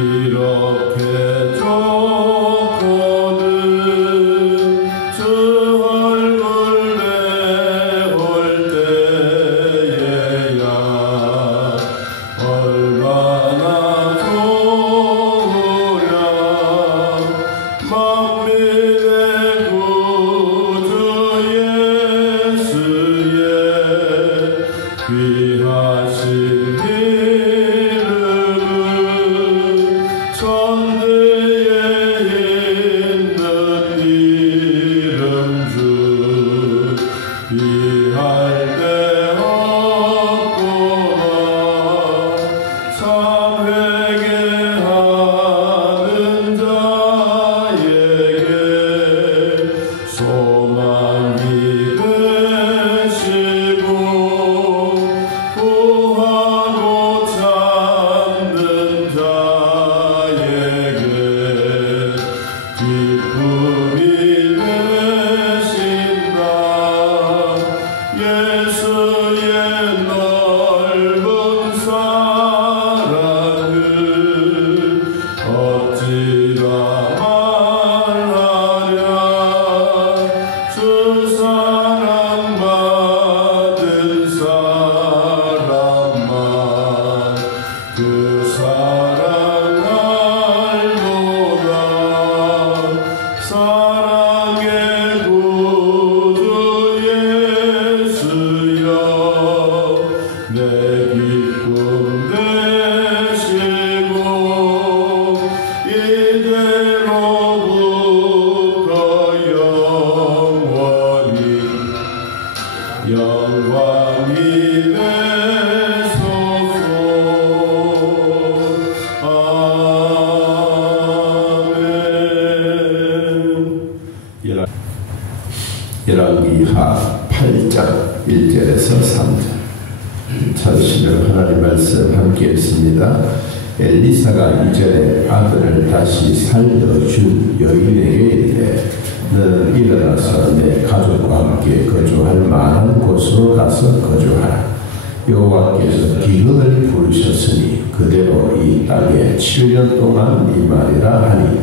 이렇게 좋거든 주 얼굴 내볼 때에야 얼마나 좋으랴. 만민의 구주 예수의 귀하신 천대에 있는 이름 주 이할 데 없구나. 참 회개하는 자에게 소망이 되시고 구하고 찾는 자에게 기쁨이 되신다. 예수의 넓은 사랑을 어찌다 말하랴. 주 사랑받은 사람만 그 사랑할도다. 사랑의 구주 예수여 내 기쁨 되시고 이제로부터 영원히 되소서. 아멘. 열왕기하 8장 1절에서 3절 찾으시면 하나님 말씀 함께 했습니다. 엘리사가 이전에 아들을 다시 살려준 여인에게 이르되 너는 일어나서 내 가족과 함께 거주할 만한 곳으로 가서 거주하라. 여호와께서 기근을 부르셨으니 그대로 이 땅에 7년 동안 임하리라 하니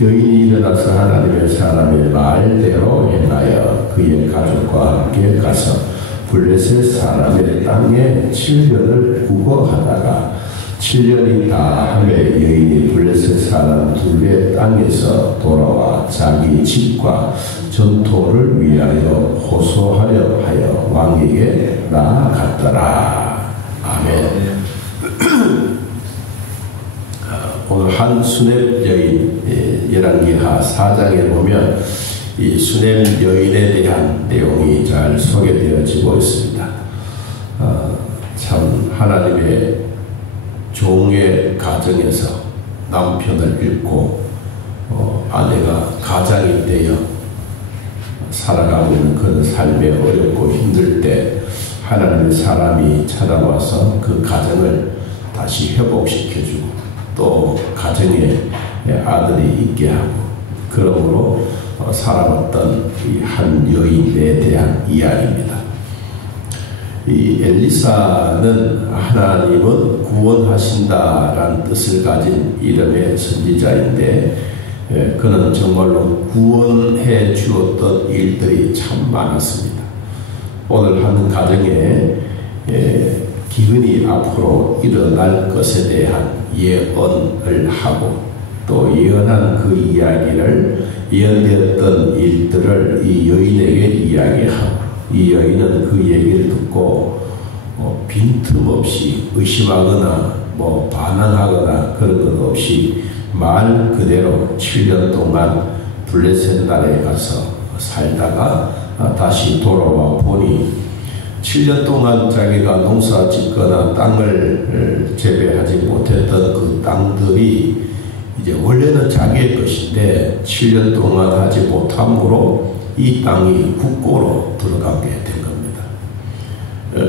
여인이 일어나서 하나님의 사람의 말대로 행하여 그의 가족과 함께 가서 블레셋 사람의 땅에 7년을 구거하다가 7년이 다함에 여인이 블레셋 사람 둘의 땅에서 돌아와 자기 집과 전토를 위하여 호소하려 하여 왕에게 나아갔더라. 아멘. 오늘 한 수넴 여인 열왕기하 4장에 보면 이 수넴 여인에 대한 내용이 잘 소개되어지고 있습니다. 참 하나님의 종의 가정에서 남편을 잃고 아내가 가장이 되어 살아가고 있는 그런 삶에 어렵고 힘들 때 하나님의 사람이 찾아와서 그 가정을 다시 회복시켜주고 또 가정에 아들이 있게 하고 그러므로 살아왔던 이 한 여인에 대한 이야기입니다. 이 엘리사는 하나님은 구원하신다라는 뜻을 가진 이름의 선지자인데 그는 정말로 구원해 주었던 일들이 참 많았습니다. 오늘 한 가정에 기근이 앞으로 일어날 것에 대한 예언을 하고 또 예언한 그 이야기를 예언되었던 일들을 이 여인에게 이야기하고 이 여인은 그 얘기를 듣고 빈틈없이 의심하거나 반항하거나 그런 것 없이 말 그대로 7년 동안 블레셋 나라에 가서 살다가 다시 돌아와 보니 7년 동안 자기가 농사 짓거나 땅을 재배하지 못했던 그 땅들이 이제 원래는 자기의 것인데 7년 동안 하지 못함으로 이 땅이 국고로 들어가게 된 겁니다.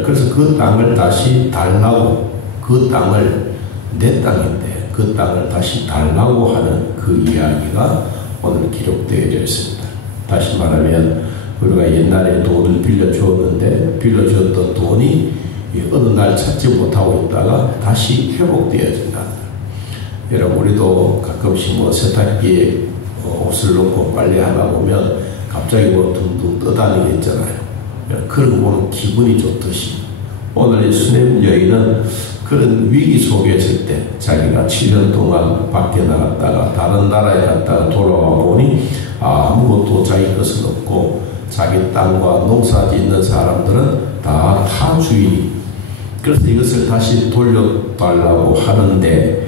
그래서 그 땅을 다시 달라고, 그 땅을 내 땅인데 그 땅을 다시 달라고 하는 그 이야기가 오늘 기록되어 있습니다. 다시 말하면 우리가 옛날에 돈을 빌려주었는데 빌려주었던 돈이 어느 날 찾지 못하고 있다가 다시 회복되어진다. 여러분 우리도 가끔씩 뭐 세탁기에 옷을 넣고 빨래하다 보면 갑자기 뭐 둥둥 떠다니는 게 있잖아요. 그런 거 보면 기분이 좋듯이 오늘 이 수냄 여인은 그런 위기 속에 있을 때 자기가 7년 동안 밖에 나갔다가 다른 나라에 갔다가 돌아와 보니 아무것도 자기 것은 없고 자기 땅과 농사 짓는 사람들은 다 타주인이. 그래서 이것을 다시 돌려달라고 하는데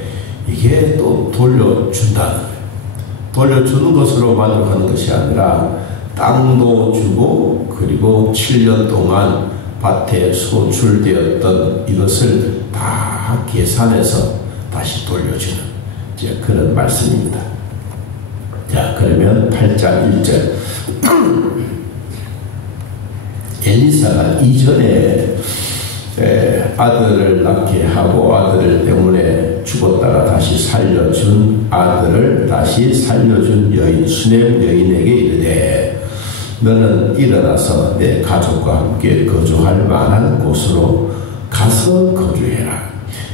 이게 또 돌려준다는 거예요. 돌려주는 것으로 만족하는 것이 아니라 땅도 주고 그리고 7년 동안 밭에 소출되었던 이것을 다 계산해서 다시 돌려주는 이제 그런 말씀입니다. 자, 그러면 8장 1절. 엘리사가 이전에 아들을 낳게 하고 아들 때문에 죽었다가 다시 살려준 아들을 다시 살려준 여인 수냄 여인에게 이르되 너는 일어나서 내 가족과 함께 거주할 만한 곳으로 가서 거주해라.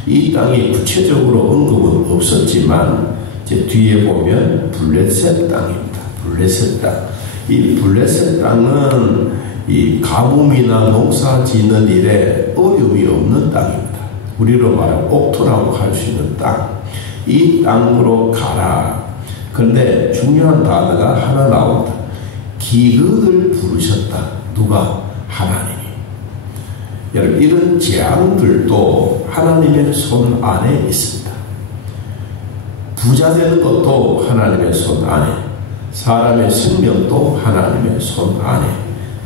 이 땅이 구체적으로 언급은 없었지만 이제 뒤에 보면 블레셋 땅입니다. 블레셋 땅. 이 블레셋 땅은 이 가뭄이나 농사 짓는 일에 어려움이 없는 땅입니다. 우리로 말하면 옥토라고 할 수 있는 땅. 이 땅으로 가라. 그런데 중요한 단어가 하나 나온다. 기근을 부르셨다. 누가? 하나님이. 여러분 이런 재앙들도 하나님의 손 안에 있습니다. 부자 되는 것도 하나님의 손 안에, 사람의 생명도 하나님의 손 안에,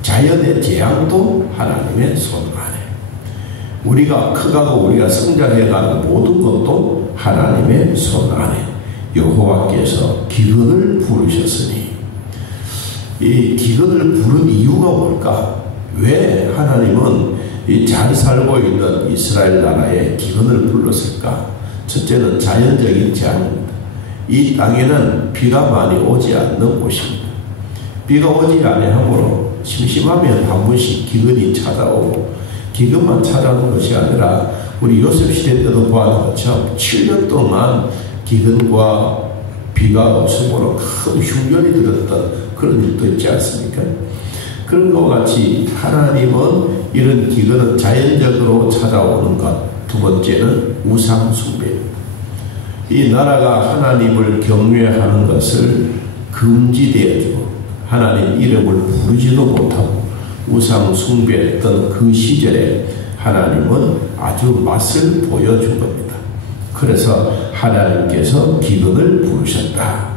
자연의 재앙도 하나님의 손 안에, 우리가 커가고 우리가 성장해가는 모든 것도 하나님의 손 안에. 여호와께서 기근을 부르셨으니 이 기근을 부른 이유가 뭘까? 왜 하나님은 이 잘 살고 있는 이스라엘 나라에 기근을 불렀을까? 첫째는 자연적인 재앙입니다. 이 땅에는 비가 많이 오지 않는 곳입니다. 비가 오지 아니하므로 심심하면 한 번씩 기근이 찾아오고, 기근만 찾아오는 것이 아니라 우리 요셉 시대 때도 보았던 것처럼 7년 동안 기근과 비가 없으므로 큰 흉년이 들었던 그런 일도 있지 않습니까? 그런 것과 같이 하나님은 이런 기근은 자연적으로 찾아오는 것. 두 번째는 우상 숭배입니다. 이 나라가 하나님을 경외하는 것을 금지되어지고 하나님 이름을 부르지도 못하고 우상 숭배했던 그 시절에 하나님은 아주 맛을 보여준 겁니다. 그래서 하나님께서 기근을 부르셨다.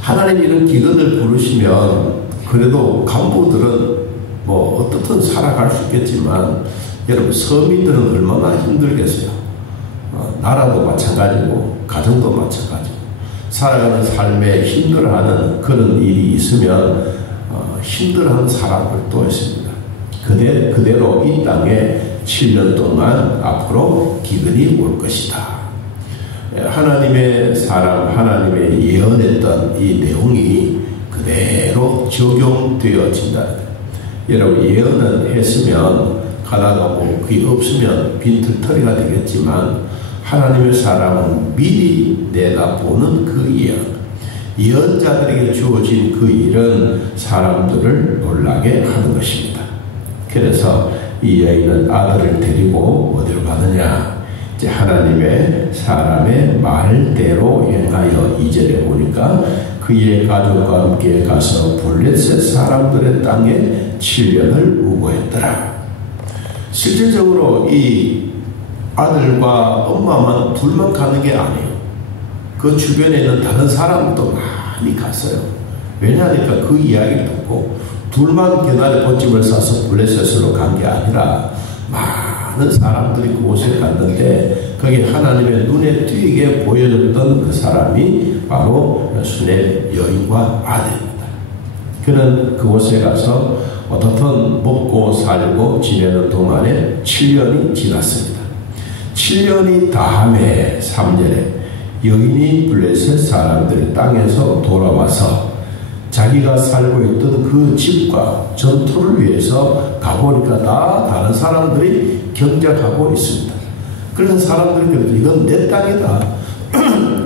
하나님 이런 기근을 부르시면 그래도 간부들은 뭐 어떻든 살아갈 수 있겠지만 여러분 서민들은 얼마나 힘들겠어요. 나라도 마찬가지고 가정도 마찬가지고 살아가는 삶에 힘들어하는 그런 일이 있으면 힘들어하는 사람들도 있습니다. 그대로 이 땅에 7년 동안 앞으로 기근이 올 것이다. 하나님의 사람, 하나님의 예언했던 이 내용이 그대로 적용되어진다. 여러분 예언은 했으면 가다가고 그게 없으면 빈털터리가 되겠지만 하나님의 사람은 미리 내다보는 그 예언, 예언자들에게 주어진 그 일은 사람들을 놀라게 하는 것입니다. 그래서 이 여인은 아들을 데리고 어디로 가느냐? 이제 하나님의 사람의 말대로 행하여 2절에 보니까 그의 가족과 함께 가서 블레셋 사람들의 땅에 7년을 우거했더라. 실질적으로 이 아들과 엄마만 둘만 가는 게 아니에요. 그 주변에 있는 다른 사람도 많이 갔어요. 왜냐하니까 그 이야기를 듣고 둘만 겨날에 보찜을 싸서 블레셋으로 간 게 아니라 많은 사람들이 그곳에 갔는데 거기 하나님의 눈에 띄게 보여줬던 그 사람이 바로 수냄 여인과 아들입니다. 그는 그곳에 가서 어떻든 먹고 살고 지내는 동안에 7년이 지났습니다. 7년이 다음에 3절에 여인이 블레셋 사람들의 땅에서 돌아와서 자기가 살고 있던 그 집과 전투를 위해서 가보니까 다 다른 사람들이 경작하고 있습니다. 그래서 사람들이 그러죠. 이건 내 땅이다.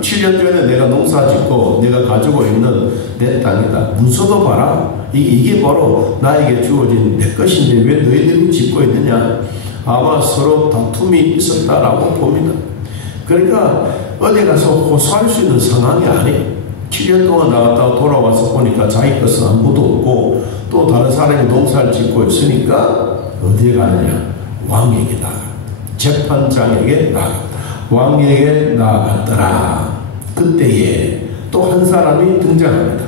7년 전에 내가 농사 짓고 내가 가지고 있는 내 땅이다. 문서도 봐라. 이게 바로 나에게 주어진 내 것인데 왜 너희들이 짓고 있느냐. 아마 서로 다툼이 있었다라고 봅니다. 그러니까 어디 가서 호소할 수 있는 상황이 아니에요. 7년 동안 나갔다가 돌아와서 보니까 자기 것은 아무도 없고 또 다른 사람이 농사를 짓고 있으니까 어디에 가느냐. 왕에게 나가. 재판장에게 나가. 왕에게 나아갔더라. 그때에 또 한 사람이 등장합니다.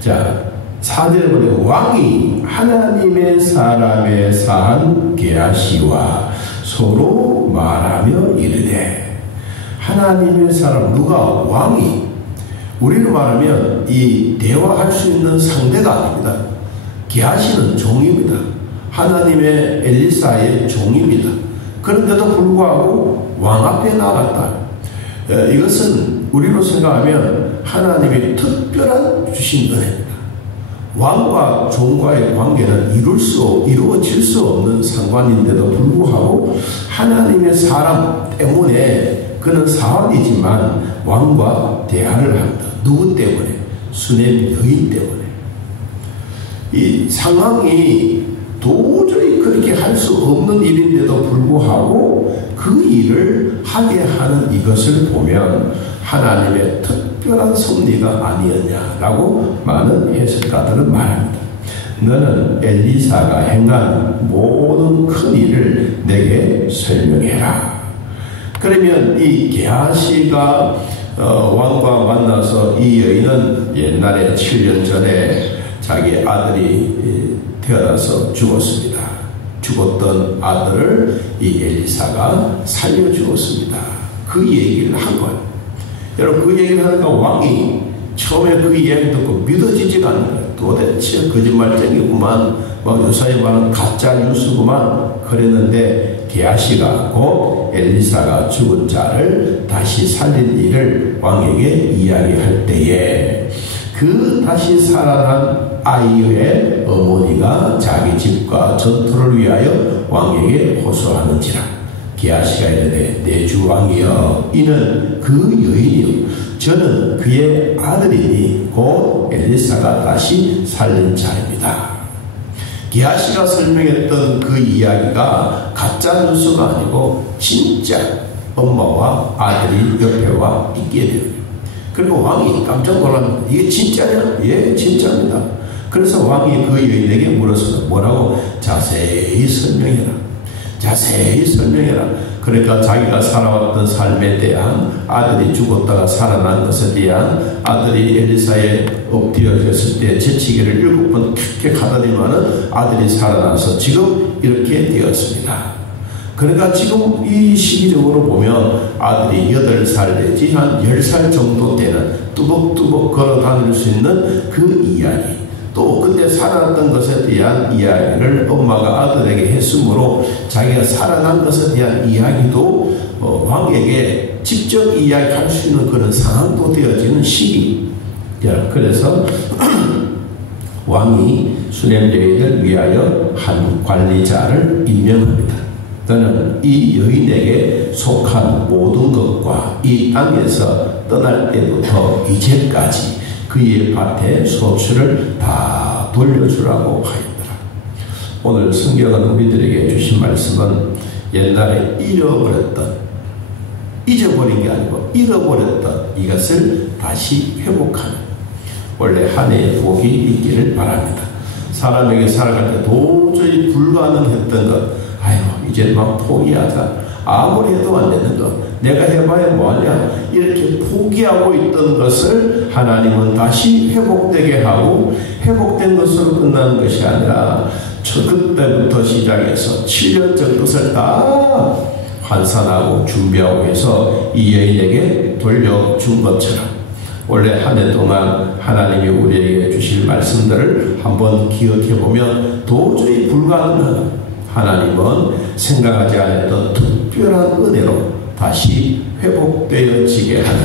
자, 4절에 보면 왕이 하나님의 사람의 사한 게하시와 서로 말하며 이르되. 하나님의 사람, 누가? 왕이. 우리로 말하면 이 대화할 수 있는 상대가 아닙니다. 게하시는 종입니다. 하나님의 엘리사의 종입니다. 그런데도 불구하고 왕 앞에 나갔다. 이것은 우리로 생각하면 하나님의 특별한 주신 은혜입니다. 왕과 종과의 관계는 이루어질 수 없는 상관인데도 불구하고 하나님의 사람 때문에 그는 사원이지만 왕과 대화를 합니다. 누구 때문에? 수넴 여인 때문에. 이 상황이 도저히 그렇게 할 수 없는 일인데도 불구하고 그 일을 하게 하는 이것을 보면 하나님의 특별한 섭리가 아니었냐라고 많은 해석가들은 말합니다. 너는 엘리사가 행한 모든 큰 일을 내게 설명해라. 그러면 이 게하시가 왕과 만나서 이 여인은 옛날에 7년 전에 자기 아들이 태어나서 죽었습니다. 죽었던 아들을 이 엘리사가 살려주었습니다. 그 얘기를 한 거예요. 여러분, 그 얘기를 하니까 왕이 처음에 그 이야기 듣고 믿어지지가 않는 거예요. 도대체 거짓말쟁이구만, 요사이 말은 가짜 뉴스구만 그랬는데 게하시가 곧 엘리사가 죽은 자를 다시 살린 일을 왕에게 이야기할 때에 그 다시 살아난 아이의 어머니가 자기 집과 전투를 위하여 왕에게 호소하는지라. 게하시가 이르되 내 주 왕이여, 이는 그 여인이요 저는 그의 아들이니 곧 엘리사가 다시 살린 자입니다. 게하시가 설명했던 그 이야기가 가짜 뉴스가 아니고 진짜 엄마와 아들이 옆에 와 있게 됩니다. 그리고 왕이 깜짝 놀랍니다. 이게 진짜냐? 예, 진짜입니다. 그래서 왕이 그 여인에게 물었습니다. 뭐라고? 자세히 설명해라. 자세히 설명해라. 그러니까 자기가 살아왔던 삶에 대한, 아들이 죽었다가 살아난 것에 대한, 아들이 엘리사에 엎드려졌을 때 재치기를 7번 킥킥 하더니만은 아들이 살아나서 지금 이렇게 되었습니다. 그러니까 지금 이 시기적으로 보면 아들이 8살 내지 한 10살 정도 되는 뚜벅뚜벅 걸어 다닐 수 있는 그 이야기, 또 그때 살아났던 것에 대한 이야기를 엄마가 아들에게 했으므로 자기가 살아난 것에 대한 이야기도 왕에게 직접 이야기할 수 있는 그런 상황도 되어지는 시기. 그래서 왕이 수넴 여인을 위하여 한 관리자를 임명합니다. 너는 이 여인에게 속한 모든 것과 이 땅에서 떠날 때부터 이제까지 그의 밭의 소출을 다 돌려주라고 하였더라. 오늘 성경은 우리들에게 주신 말씀은 옛날에 잊어버린 게 아니고 잃어버렸던 이것을 다시 회복하는, 원래 한 해의 복이 있기를 바랍니다. 사람에게 살아갈 때 도저히 불가능했던 것, 이제 막 포기하자, 아무리 해도 안 되는 것, 내가 해봐야 뭐하냐, 이렇게 포기하고 있던 것을 하나님은 다시 회복되게 하고, 회복된 것으로 끝나는 것이 아니라 그때부터 시작해서 7년 전 것을 다 환산하고 준비하고 해서 이 여인에게 돌려준 것처럼, 원래 한 해 동안 하나님이 우리에게 주실 말씀들을 한번 기억해보면 도저히 불가능한, 하나님은 생각하지 않았던 특별한 은혜로 다시 회복되어지게 하는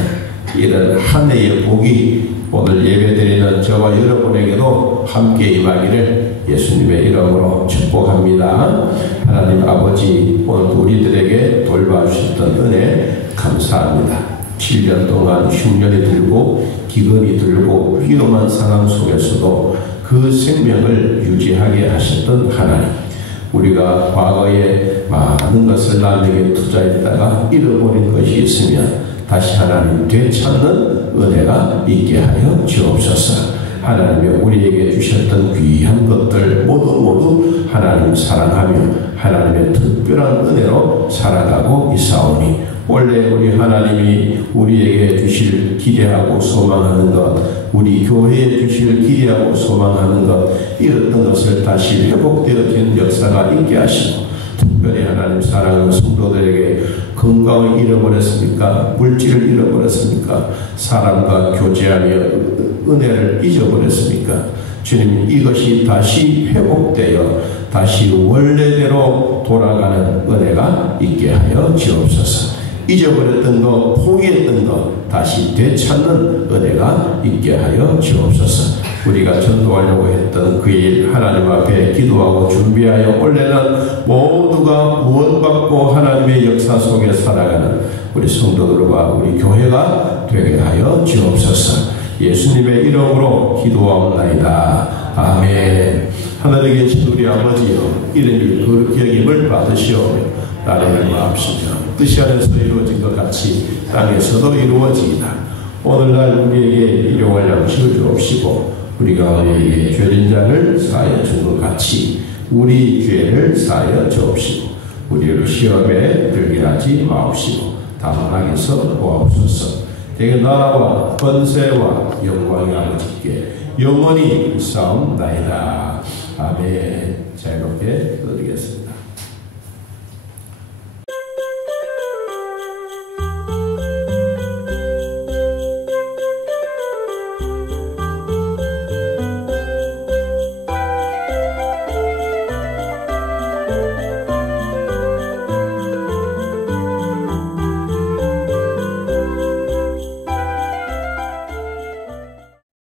이런 한 해의 복이 오늘 예배드리는 저와 여러분에게도 함께 임하기를 예수님의 이름으로 축복합니다. 하나님 아버지 오늘 우리들에게 돌봐주셨던 은혜 감사합니다. 7년 동안 흉년이 들고 기근이 들고 위험한 상황 속에서도 그 생명을 유지하게 하셨던 하나님, 우리가 과거에 많은 것을 남에게 투자했다가 잃어버린 것이 있으면 다시 하나님 되찾는 은혜가 있게 하여 주옵소서. 하나님이 우리에게 주셨던 귀한 것들 모두 하나님 사랑하며 하나님의 특별한 은혜로 살아가고 있사오니 원래 우리 하나님이 우리에게 주실 기대하고 소망하는 것, 우리 교회에 주실 기대하고 소망하는 것, 이랬던 것을 다시 회복되어진 역사가 있게 하시고, 특별히 하나님 사랑하는 성도들에게 건강을 잃어버렸습니까? 물질을 잃어버렸습니까? 사람과 교제하며 은혜를 잊어버렸습니까? 주님, 이것이 다시 회복되어 다시 원래대로 돌아가는 은혜가 있게 하여 주옵소서. 잊어버렸던 것, 포기했던 것 다시 되찾는 은혜가 있게 하여 주옵소서. 우리가 전도하려고 했던 그 일 하나님 앞에 기도하고 준비하여 원래는 모두가 구원받고 하나님의 역사 속에 살아가는 우리 성도들과 우리 교회가 되게 하여 주옵소서. 예수님의 이름으로 기도하옵나이다. 아멘. 하늘에 계신 우리 아버지여, 이름이 거룩히 여김을 받으시오며 나라를 마옵시며 뜻이 안에서 이루어진 것 같이 땅에서도 이루어지이다. 오늘날 우리에게 일용할 양식을 주옵시고 우리가 우리에게 죄진 자를 사하여 준 것 같이 우리 죄를 사하여 주옵시고 우리를 시험에 들게 하지 마옵시고 다만 악에서 구하옵소서. 대개 나라와 권세와 영광이 아버지께 영원히 있사옵나이다. 아멘. 자유롭게